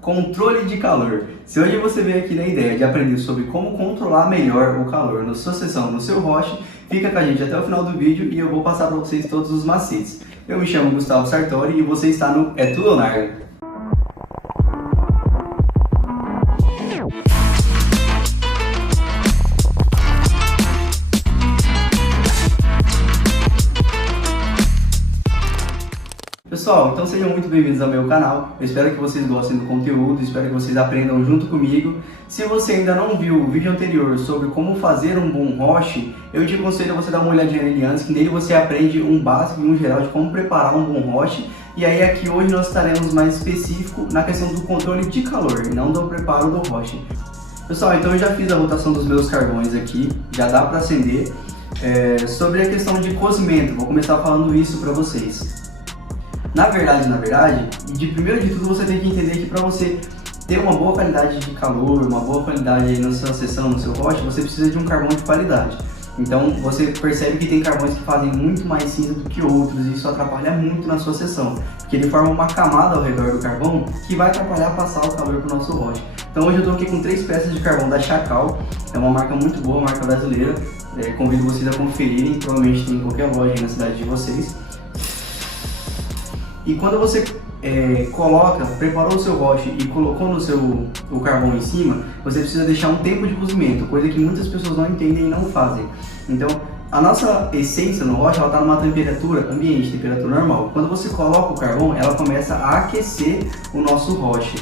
Controle de calor. Se hoje você veio aqui na ideia de aprender sobre como controlar melhor o calor na sua sessão, no seu roche, fica com a gente até o final do vídeo e eu vou passar para vocês todos os macetes. Eu me chamo Gustavo Sartori e você está no É Tudo Leonardo. Pessoal, então sejam muito bem-vindos ao meu canal. Eu espero que vocês gostem do conteúdo, espero que vocês aprendam junto comigo. Se você ainda não viu o vídeo anterior sobre como fazer um bom roche, eu te aconselho a você dar uma olhadinha nele antes, que nele você aprende um básico e um geral de como preparar um bom roche. E aí aqui hoje nós estaremos mais específico na questão do controle de calor e não do preparo do roche. Pessoal, então eu já fiz a rotação dos meus carvões aqui, já dá para acender. Sobre a questão de cozimento, vou começar falando isso para vocês. Na verdade, primeiro de tudo você tem que entender que para você ter uma boa qualidade de calor, uma boa qualidade aí na sua sessão, no seu roche, você precisa de um carvão de qualidade. Então você percebe que tem carvões que fazem muito mais cinza do que outros e isso atrapalha muito na sua sessão, porque ele forma uma camada ao redor do carvão que vai atrapalhar passar o calor para o nosso roche. Então hoje eu estou aqui com 3 peças de carvão da Chacal, é uma marca muito boa, marca brasileira, convido vocês a conferirem, provavelmente tem em qualquer loja aí na cidade de vocês. E quando você preparou o seu roche e colocou o carvão em cima, você precisa deixar um tempo de cozimento, coisa que muitas pessoas não entendem e não fazem. Então, a nossa essência no roche está numa temperatura ambiente, temperatura normal. Quando você coloca o carvão, ela começa a aquecer o nosso roche.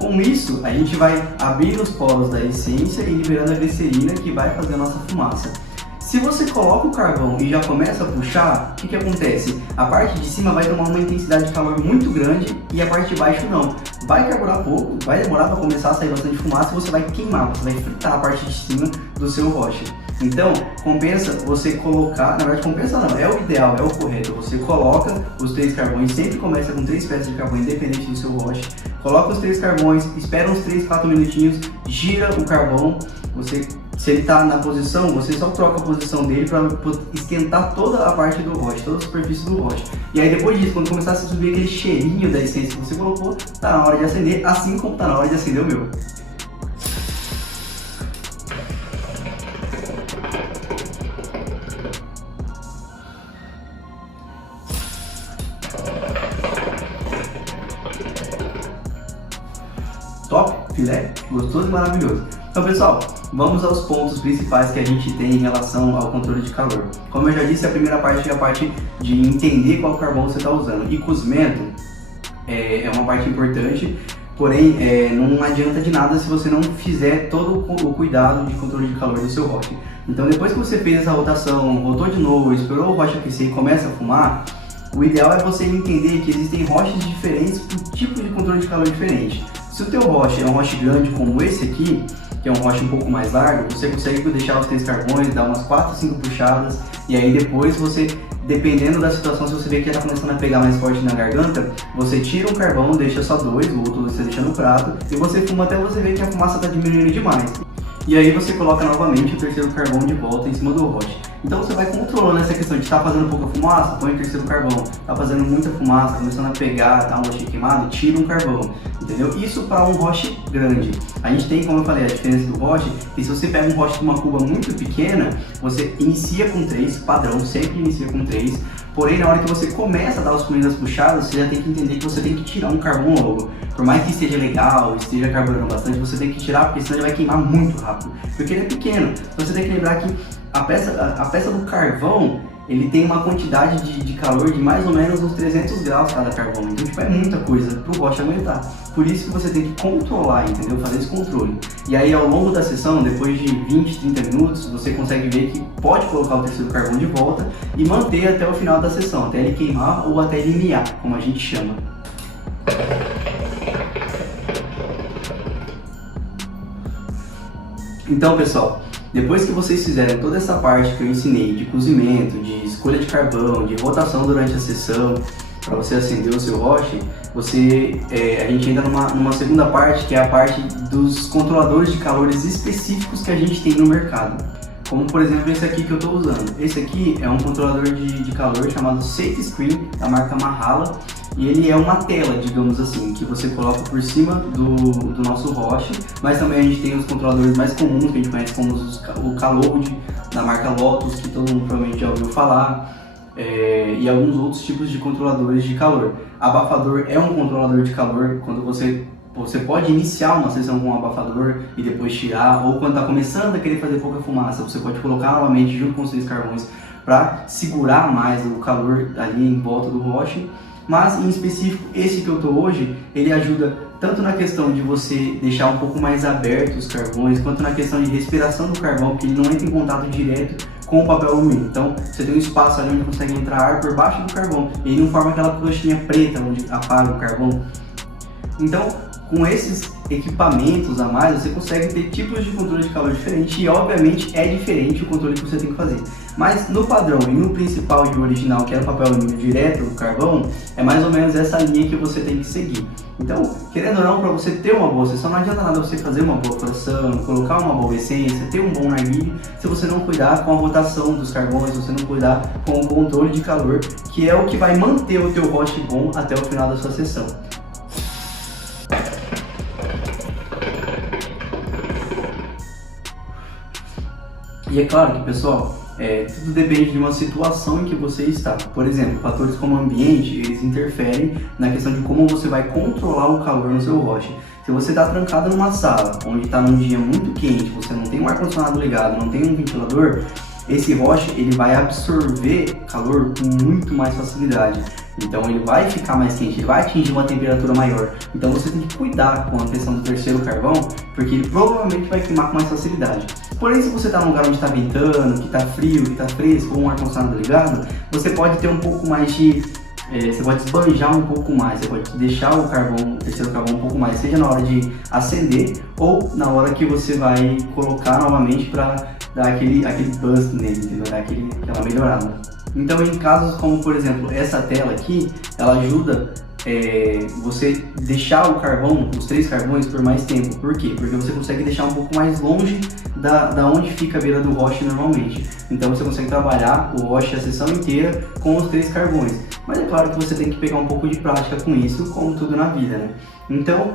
Com isso, a gente vai abrir os poros da essência e liberando a glicerina que vai fazer a nossa fumaça. Se você coloca o carvão e já começa a puxar, o que acontece? A parte de cima vai tomar uma intensidade de calor muito grande e a parte de baixo não. Vai carburar pouco, vai demorar para começar a sair bastante fumaça e você vai queimar, você vai fritar a parte de cima do seu roche. Então, compensa você colocar, na verdade compensa não, é o ideal, é o correto. Você coloca os 3 carvões, sempre começa com 3 peças de carvão independente do seu roche. Coloca os 3 carvões, espera uns 3, 4 minutinhos, gira o carvão, se ele está na posição, você só troca a posição dele para esquentar toda a parte do roche, toda a superfície do roche. E aí depois disso, quando começar a subir aquele cheirinho da essência que você colocou, está na hora de acender, assim como está na hora de acender o meu. Top, filé, gostoso e maravilhoso. Então pessoal, vamos aos pontos principais que a gente tem em relação ao controle de calor. Como eu já disse, a primeira parte é a parte de entender qual carvão você está usando. E cozimento é uma parte importante, porém não adianta de nada se você não fizer todo o cuidado de controle de calor do seu roche. Então depois que você fez essa rotação, voltou de novo, esperou o roche aquecer e começa a fumar, o ideal é você entender que existem roches diferentes com tipos de controle de calor diferente. Se o teu roche é um roche grande como esse aqui, que é um roche um pouco mais largo, você consegue deixar os 3 carvões, dar umas 4, 5 puxadas e aí depois você, dependendo da situação, se você vê que está começando a pegar mais forte na garganta, você tira um carvão, deixa só 2, o outro você deixa no prato e você fuma até você ver que a fumaça está diminuindo demais. E aí você coloca novamente o 3º carvão de volta em cima do roche. Então você vai controlando essa questão de estar fazendo pouca fumaça, põe o 3º carvão. Está fazendo muita fumaça, começando a pegar, tá um roche queimado, tira um carvão. Entendeu? Isso para um roche grande. A gente tem, como eu falei, a diferença do roche, que se você pega um roche de uma cuba muito pequena, você inicia com 3, padrão, sempre inicia com 3. Porém, na hora que você começa a dar as primeiras puxadas, você já tem que entender que você tem que tirar um carvão logo. Por mais que esteja legal, esteja carburando bastante, você tem que tirar, porque senão ele vai queimar muito rápido. Porque ele é pequeno. Então você tem que lembrar que a peça do carvão, ele tem uma quantidade de calor de mais ou menos uns 300 graus cada carvão. Então, tipo, é muita coisa pro roche aguentar. Por isso que você tem que controlar, entendeu? Fazer esse controle. E aí, ao longo da sessão, depois de 20, 30 minutos, você consegue ver que pode colocar o 3º carvão de volta e manter até o final da sessão, até ele queimar ou até ele miar, como a gente chama. Então, pessoal, depois que vocês fizerem toda essa parte que eu ensinei de cozimento, de escolha de carvão, de rotação durante a sessão, para você acender o seu roche, a gente entra numa segunda parte, que é a parte dos controladores de calores específicos que a gente tem no mercado. Como por exemplo esse aqui que eu estou usando. Esse aqui é um controlador de calor chamado Safe Screen, da marca Mahala. e ele é uma tela, digamos assim, que você coloca por cima do nosso roche, mas também a gente tem os controladores mais comuns, que a gente conhece como o K-Load, da marca Lotus, que todo mundo provavelmente já ouviu falar, e alguns outros tipos de controladores de calor. Abafador é um controlador de calor, quando você pode iniciar uma sessão com um abafador e depois tirar, ou quando está começando a querer fazer pouca fumaça, você pode colocar novamente junto com os 3 carvões para segurar mais o calor ali em volta do roche. Mas em específico, esse que eu estou hoje, ele ajuda tanto na questão de você deixar um pouco mais aberto os carvões, quanto na questão de respiração do carvão, porque ele não entra em contato direto com o papel alumínio. Então você tem um espaço ali onde consegue entrar ar por baixo do carvão, e ele não forma aquela crostinha preta onde apaga o carvão. Então, com esses equipamentos a mais, você consegue ter tipos de controle de calor diferentes, e obviamente é diferente o controle que você tem que fazer. Mas no padrão e no principal e original, que era o papel alumínio direto do carvão, é mais ou menos essa linha que você tem que seguir. Então, querendo ou não, para você ter uma boa sessão, não adianta nada você fazer uma boa fração, colocar uma boa essência, ter um bom narguilé, se você não cuidar com a rotação dos carvões, se você não cuidar com o controle de calor, que é o que vai manter o teu roche bom até o final da sua sessão. E é claro que, pessoal, tudo depende de uma situação em que você está. Por exemplo, fatores como ambiente, eles interferem na questão de como você vai controlar o calor no seu roche. Se você está trancado numa sala, onde está num dia muito quente, você não tem um ar-condicionado ligado, não tem um ventilador, esse roche ele vai absorver calor com muito mais facilidade. Então ele vai ficar mais quente, ele vai atingir uma temperatura maior. Então você tem que cuidar com a questão do terceiro carvão, porque ele provavelmente vai queimar com mais facilidade. Porém, se você está num lugar onde está ventando, que está frio, que está fresco, ou um ar-condicionado ligado, você pode ter um pouco mais de... você pode esbanjar um pouco mais, você pode deixar o terceiro carvão um pouco mais, seja na hora de acender ou na hora que você vai colocar novamente para dar aquele buzz nele, entendeu? Dar aquela melhorada. Então, em casos como, por exemplo, essa tela aqui, ela ajuda você deixar o carvão, os 3 carvões, por mais tempo. Por quê? Porque você consegue deixar um pouco mais longe da onde fica a beira do roche normalmente. Então você consegue trabalhar o roche a sessão inteira com os 3 carvões. Mas é claro que você tem que pegar um pouco de prática com isso, como tudo na vida, né? Então,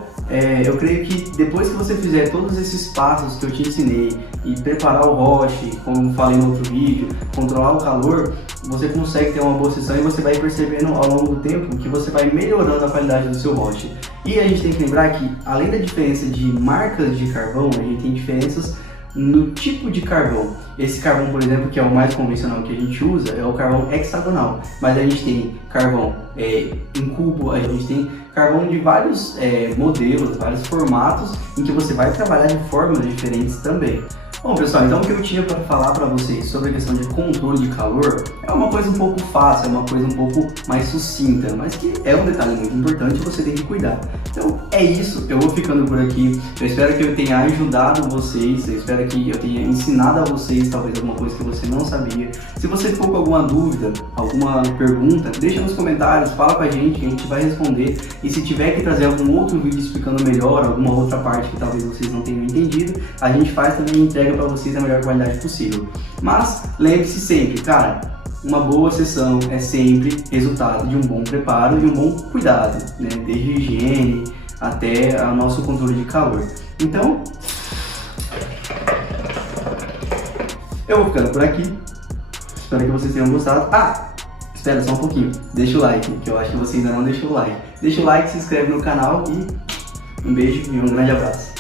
eu creio que depois que você fizer todos esses passos que eu te ensinei e preparar o roche, como falei no outro vídeo, controlar o calor, você consegue ter uma boa sessão e você vai percebendo ao longo do tempo que você vai melhorando a qualidade do seu roche. E a gente tem que lembrar que, além da diferença de marcas de carvão, a gente tem diferenças no tipo de carvão. Esse carvão, por exemplo, que é o mais convencional que a gente usa, é o carvão hexagonal. Mas a gente tem carvão em cubo, a gente tem carvão de vários modelos, vários formatos, em que você vai trabalhar de formas diferentes também. Bom, pessoal, então o que eu tinha para falar para vocês sobre a questão de controle de calor é uma coisa um pouco fácil, é uma coisa um pouco mais sucinta, mas que é um detalhe muito importante e você tem que cuidar. Então é isso, eu vou ficando por aqui. Eu espero que eu tenha ajudado vocês, eu espero que eu tenha ensinado a vocês talvez alguma coisa que você não sabia. Se você ficou com alguma dúvida, alguma pergunta, deixa nos comentários, fala com a gente que a gente vai responder. E se tiver que trazer algum outro vídeo explicando melhor, alguma outra parte que talvez vocês não tenham entendido, a gente faz também entrega para vocês a melhor qualidade possível. Mas lembre-se sempre, cara, uma boa sessão é sempre resultado de um bom preparo e um bom cuidado, né? Desde higiene até o nosso controle de calor. Então, eu vou ficando por aqui. Espero que vocês tenham gostado. Espera só um pouquinho. Deixa o like, que eu acho que você ainda não deixou o like. Deixa o like, se inscreve no canal e um beijo e um grande abraço.